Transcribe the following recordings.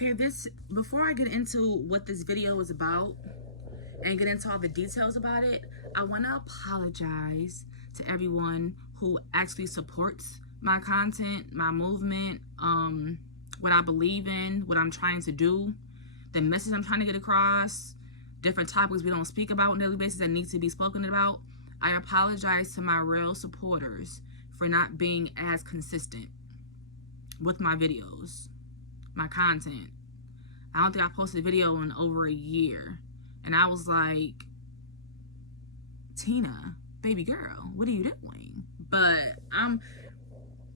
Okay, before I get into what this video is about and get into all the details about it, I want to apologize to everyone who actually supports my content, my movement, what I believe in, what I'm trying to do, the message I'm trying to get across, different topics we don't speak about on a daily basis that need to be spoken about. I apologize to my real supporters for not being as consistent with my videos, my content. I don't think I posted a video in over a year. And I was like, Tina, baby girl, what are you doing? But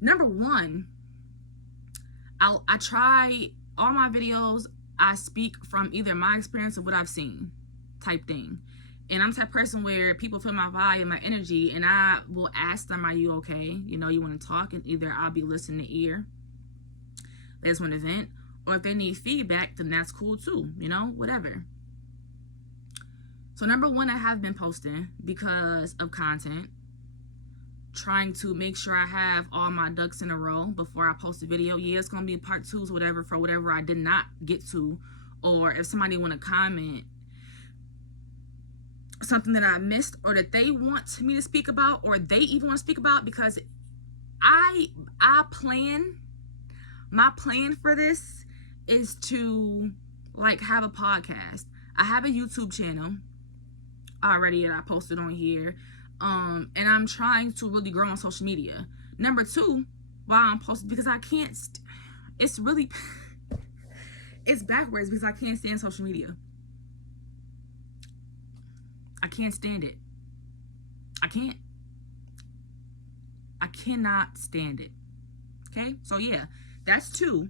number one, I try all my videos, I speak from either my experience or what I've seen type thing. And I'm the type of person where people feel my vibe and my energy, and I will ask them, are you okay? You know, you want to talk? And either I'll be listening to ear, they just want to vent, or if they need feedback, then that's cool too, you know, whatever. So number one, I have been posting because of content, trying to make sure I have all my ducks in a row before I post a video. Yeah, it's going to be part twos, whatever, for whatever I did not get to, or if somebody want to comment something that I missed or that they want me to speak about, or they even want to speak about, because my plan for this is to like have a podcast. I have a YouTube channel already that I posted on here, and I'm trying to really grow on social media. Number two, why I'm posting, because I can't it's really it's backwards, because I can't stand social media. I can't stand it. I cannot stand it. Okay, so yeah, that's two,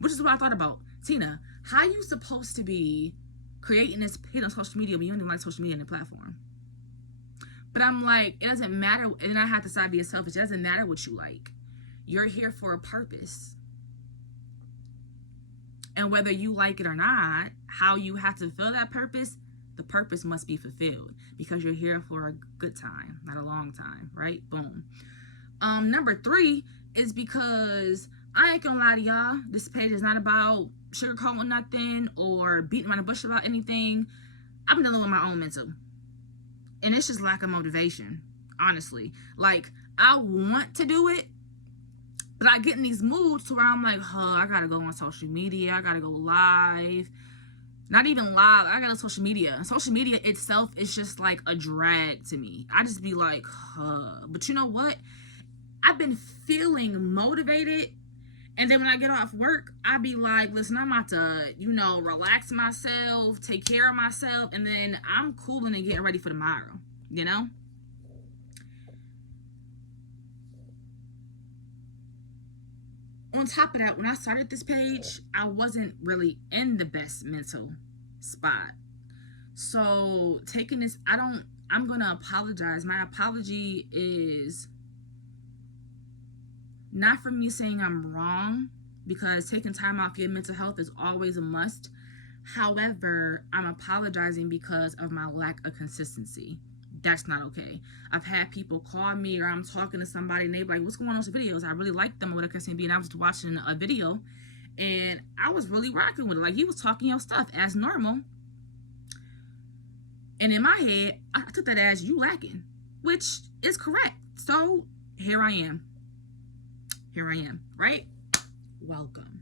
which is what I thought about. Tina, how you supposed to be creating this page on social media when you don't even like social media in the platform? But I'm like, it doesn't matter, and I have to decide to be selfish. It doesn't matter what you like. You're here for a purpose. And whether you like it or not, how you have to fulfill that purpose, the purpose must be fulfilled, because you're here for a good time, not a long time, right? Boom. Number three is because I ain't gonna lie to y'all, this page is not about sugarcoating nothing or beating around the bush about anything. I'm dealing with my own mental, and it's just lack of motivation, honestly. Like, I want to do it, but I get in these moods to where I'm like, I gotta go on social media, I gotta go live. Not even live, I gotta social media. Social media itself is just like a drag to me. I just be like, But you know what? I've been feeling motivated, and then when I get off work, I be like, listen, I'm about to, relax myself, take care of myself, and then I'm cooling and getting ready for tomorrow, you know? On top of that, when I started this page, I wasn't really in the best mental spot. So taking this, I'm going to apologize. My apology is not for me saying I'm wrong, because taking time off your mental health is always a must. However, I'm apologizing because of my lack of consistency. That's not okay. I've had people call me, or I'm talking to somebody and they're like, what's going on with the videos? I really like them, or whatever. And I was watching a video and I was really rocking with it. Like, you was talking your stuff as normal. And in my head, I took that as you lacking, which is correct. So here I am, right? Welcome.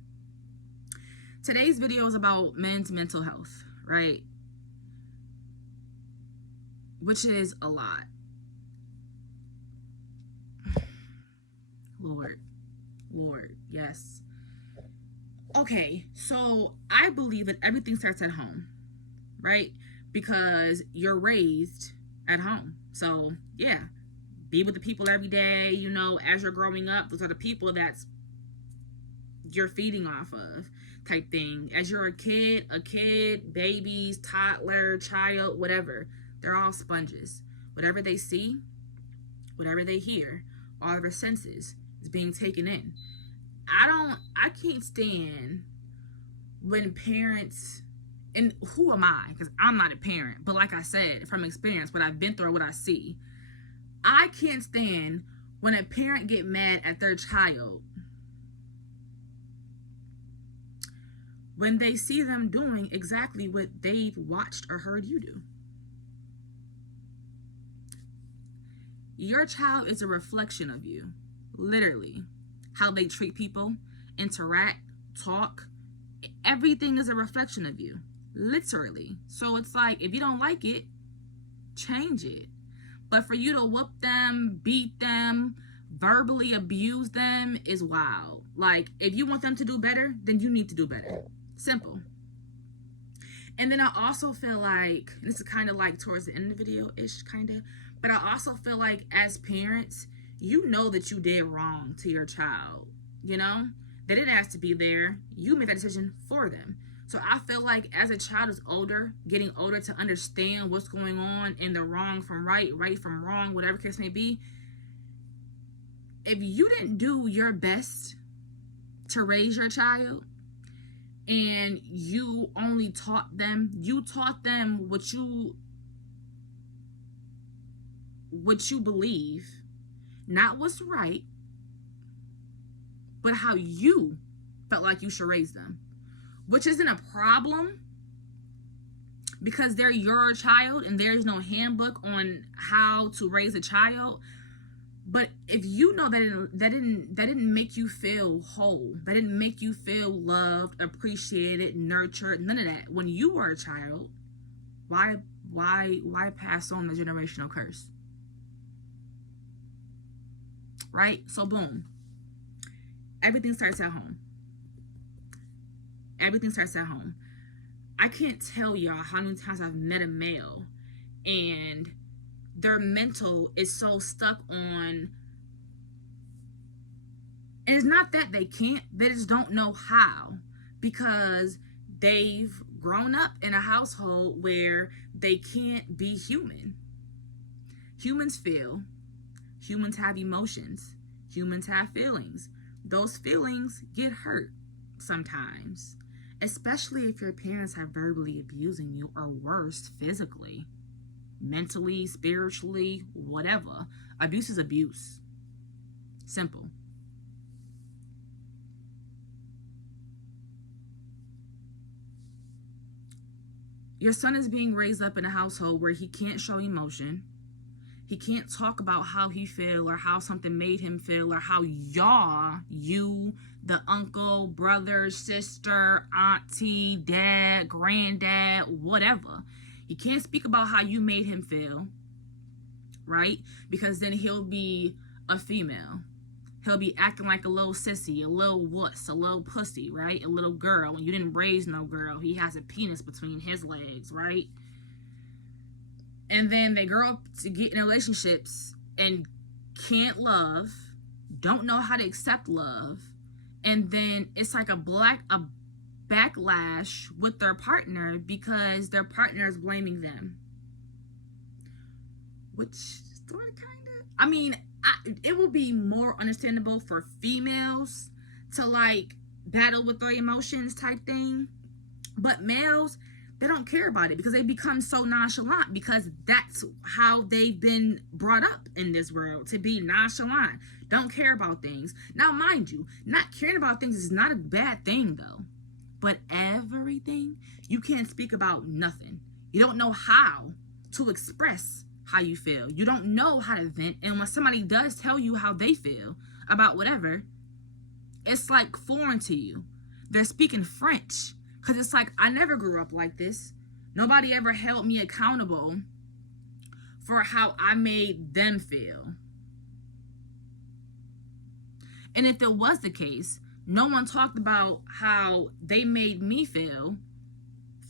Today's video is about men's mental health, right? Which is a lot. Lord, yes. Okay, so I believe that everything starts at home, right? Because you're raised at home. So yeah, be with the people every day, as you're growing up. Those are the people that's you're feeding off of, type thing. As you're a kid, babies, toddler, child, whatever, they're all sponges. Whatever they see, whatever they hear, all of their senses is being taken in. I can't stand when parents, and who am I? Because I'm not a parent, but like I said, from experience, what I've been through, what I see, I can't stand when a parent get mad at their child when they see them doing exactly what they've watched or heard you do. Your child is a reflection of you, literally. How they treat people, interact, talk, everything is a reflection of you, literally. So it's like, if you don't like it, change it. But for you to whoop them, beat them, verbally abuse them is wild. Like, if you want them to do better, then you need to do better. Simple. And then I also feel like, this is kind of like towards the end of the video-ish, kind of, but I also feel like as parents, you know that you did wrong to your child, you know? They didn't ask to be there. You made that decision for them. So I feel like as a child is older, getting older to understand what's going on and the wrong from right, right from wrong, whatever case may be, if you didn't do your best to raise your child, and you only taught them what you believe, not what's right, but how you felt like you should raise them, which isn't a problem because they're your child and there's no handbook on how to raise a child. But if you know that didn't make you feel whole, that didn't make you feel loved, appreciated, nurtured, none of that when you were a child, why pass on the generational curse? Right? So boom. Everything starts at home. Everything starts at home. I can't tell y'all how many times I've met a male and their mental is so stuck on, and it's not that they can't, they just don't know how, because they've grown up in a household where they can't be human. Humans feel, humans have emotions, humans have feelings. Those feelings get hurt sometimes, especially if your parents are verbally abusing you, or worse, physically, mentally, spiritually, whatever. Abuse is abuse. Simple. Your son is being raised up in a household where he can't show emotion. He can't talk about how he feel or how something made him feel, or how you, the uncle, brother, sister, auntie, dad, granddad, whatever. He can't speak about how you made him feel, right? Because then he'll be a female. He'll be acting like a little sissy, a little wuss, a little pussy, right? A little girl. When you didn't raise no girl, he has a penis between his legs, right? And then they grow up to get in relationships and can't love, don't know how to accept love, and then it's like a backlash with their partner because their partner is blaming them. Which sort of kind of, I mean, it will be more understandable for females to like battle with their emotions type thing, but males, they don't care about it because they become so nonchalant, because that's how they've been brought up in this world, to be nonchalant, don't care about things. Now mind you, not caring about things is not a bad thing though, but everything, you can't speak about nothing. You don't know how to express how you feel. You don't know how to vent. And when somebody does tell you how they feel about whatever, it's like foreign to you. They're speaking French, because it's like, I never grew up like this. Nobody ever held me accountable for how I made them feel. And if it was the case, no one talked about how they made me feel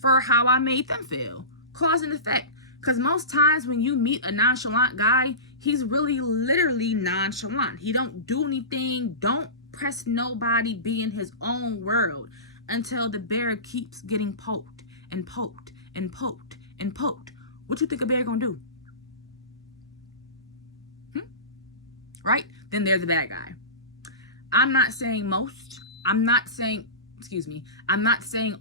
for how I made them feel. Cause and effect. Because most times when you meet a nonchalant guy, he's really literally nonchalant. He don't do anything, don't press nobody, be in his own world, until the bear keeps getting poked and poked and poked and poked. What you think a bear gonna do? Right? Then they're the bad guy. I'm not saying most. I'm not saying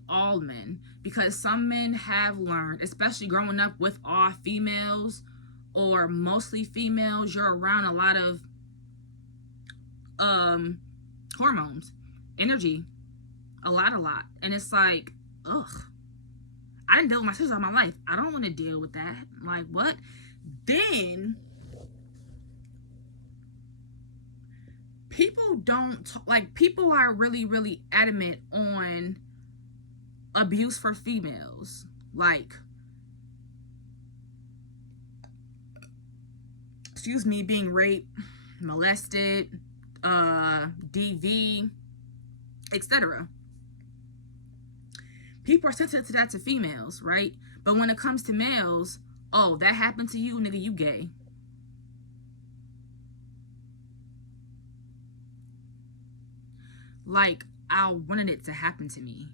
all men, because some men have learned, especially growing up with all females or mostly females, you're around a lot of hormones, energy, A lot. And it's like, ugh. I didn't deal with my sisters all my life. I don't want to deal with that. Like, what? Then people don't like, people are really, really adamant on abuse for females. Like, excuse me, being raped, molested, DV, etc. People are sensitive to that to females, right? But when it comes to males, oh, that happened to you, nigga, you gay. Like, I wanted it to happen to me.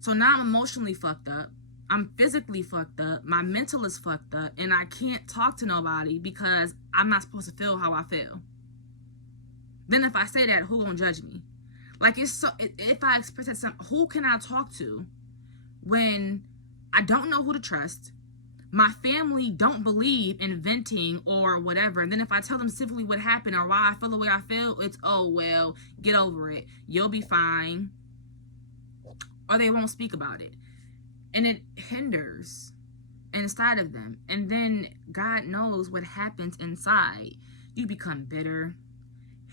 So now I'm emotionally fucked up. I'm physically fucked up. My mental is fucked up. And I can't talk to nobody because I'm not supposed to feel how I feel. Then if I say that, who gonna judge me? Like, it's so, if I express that, something, who can I talk to when I don't know who to trust? My family don't believe in venting or whatever. And then if I tell them simply what happened or why I feel the way I feel, it's, oh, well, get over it. You'll be fine. Or they won't speak about it. And it hinders inside of them. And then God knows what happens inside. You become bitter,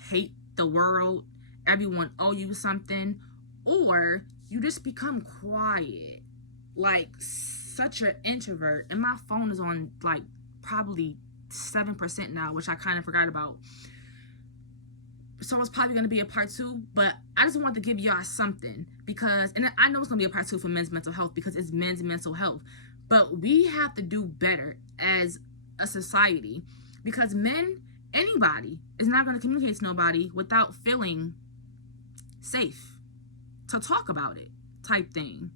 hate the world, everyone owe you something, or you just become quiet, like such an introvert. And my phone is on like probably 7% now, which I kind of forgot about. So it's probably going to be a part 2, but I just want to give y'all something because, and I know it's going to be a part 2 for men's mental health because it's men's mental health, but we have to do better as a society because men, anybody is not going to communicate to nobody without feeling safe to talk about it type thing,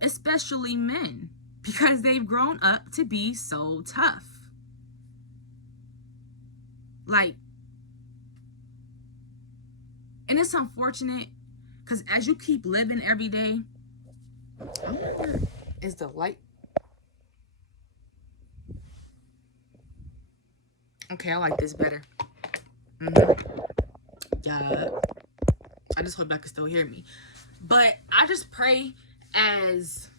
especially men because they've grown up to be so tough. Like, and it's unfortunate because as you keep living every day, is the light? Okay, I like this better. Yeah. I just hope y'all can still hear me. But I just pray as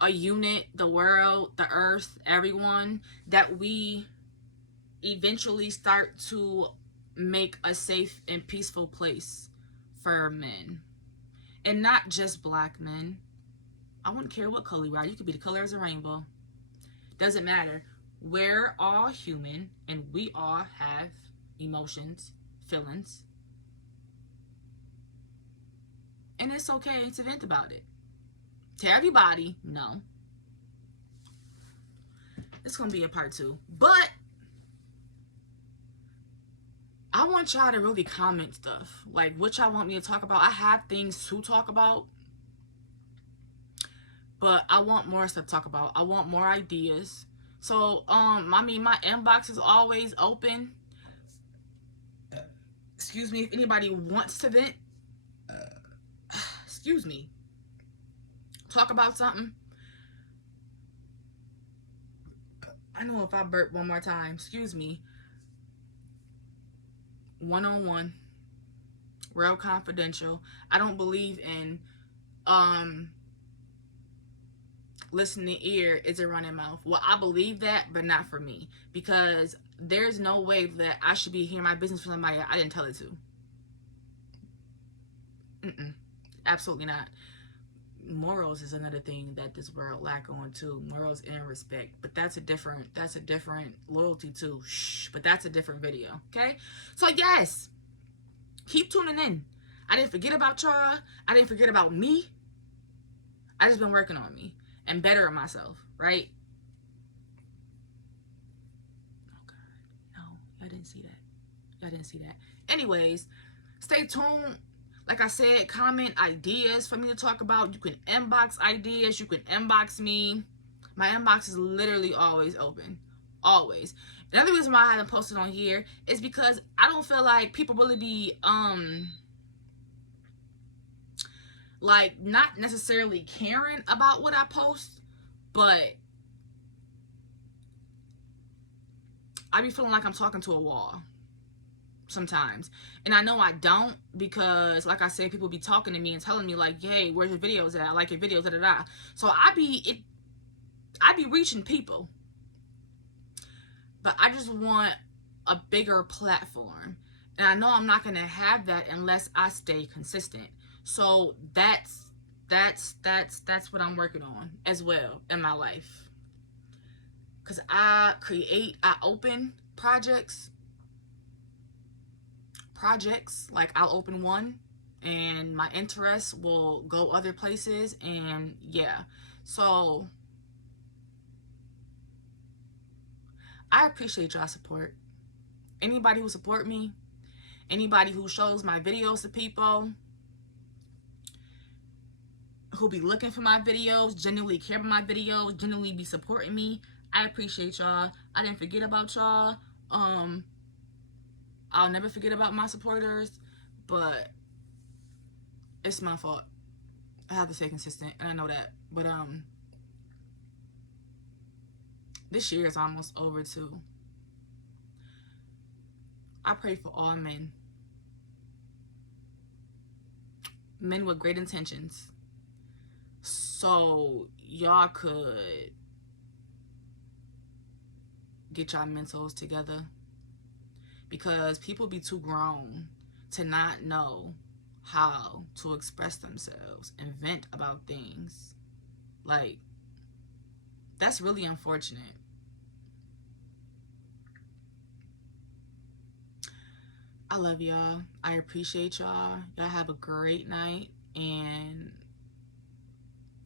a unit, the world, the earth, everyone, that we eventually start to make a safe and peaceful place for men. And not just black men. I wouldn't care what color you are. You could be the color of the rainbow. Doesn't matter. We're all human and we all have emotions, feelings. And it's okay to vent about it. To everybody, no. It's going to be a part 2. But I want y'all to really comment stuff. Like, what y'all want me to talk about. I have things to talk about. But I want more stuff to talk about. I want more ideas. So, I mean, my inbox is always open. Excuse me, if anybody wants to vent. Excuse me. Talk about something. I know if I burp one more time. Excuse me. One-on-one. Real confidential. I don't believe in listening ear is a running mouth. Well, I believe that, but not for me. Because there's no way that I should be hearing my business from somebody I didn't tell it to. Absolutely not. Morals is another thing that this world lack on too. Morals and respect. But that's a different loyalty too. Shh. But that's a different video. Okay? So yes. Keep tuning in. I didn't forget about y'all. I didn't forget about me. I just been working on me and bettering myself, right? Oh God. No, y'all didn't see that. Y'all didn't see that. Anyways, stay tuned. Like I said, comment ideas for me to talk about. You can inbox ideas. You can inbox me. My inbox is literally always open. Always. Another reason why I haven't posted on here is because I don't feel like people really be, like, not necessarily caring about what I post, but I be feeling like I'm talking to a wall. sometimes. And I know I don't, because like I said, people be talking to me and telling me like, hey, where's your videos at? I like your videos, da da da. So I be reaching people. But I just want a bigger platform. And I know I'm not gonna have that unless I stay consistent. So that's what I'm working on as well in my life. Cause I open projects, like I'll open one and my interests will go other places, and yeah. So I appreciate y'all support. Anybody who support me, anybody who shows my videos to people, who be looking for my videos, genuinely care about my videos, genuinely be supporting me, I appreciate y'all. I didn't forget about y'all. I'll never forget about my supporters, but it's my fault. I have to stay consistent, and I know that. But this year is almost over too. I pray for all men. Men with great intentions. So y'all could get y'all mentals together, because people be too grown to not know how to express themselves and vent about things. Like, that's really unfortunate. I love y'all. I appreciate y'all. Y'all have a great night, and